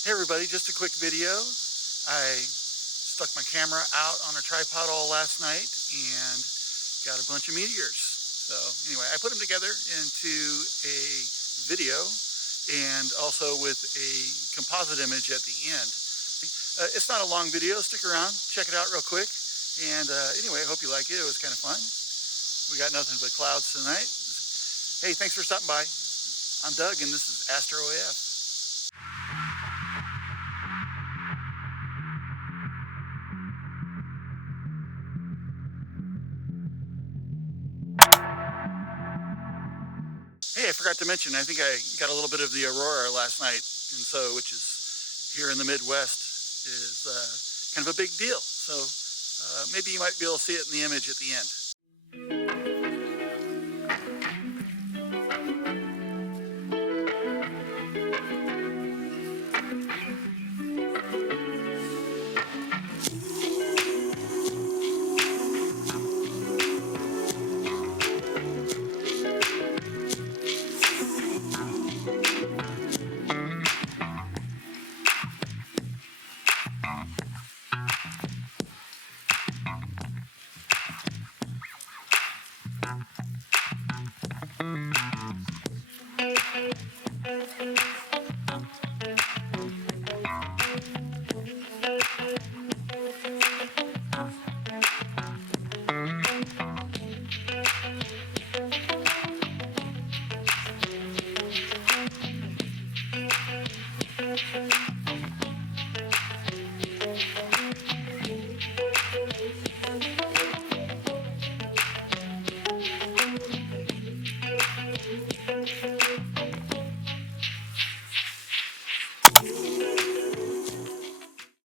Hey everybody, just a quick video. I stuck my camera out on a tripod all last night and got a bunch of meteors. So anyway, I put them together into a video and also with a composite image at the end. It's not a long video, stick around, check it out real quick. And anyway, I hope you like it. It was kind of fun. We got nothing but clouds tonight. Hey, thanks for stopping by. I'm Doug and this is AstroAF. Hey, I forgot to mention, I think I got a little bit of the Aurora last night, and so, which is here in the Midwest, is kind of a big deal. So maybe you might be able to see it in the image at the end.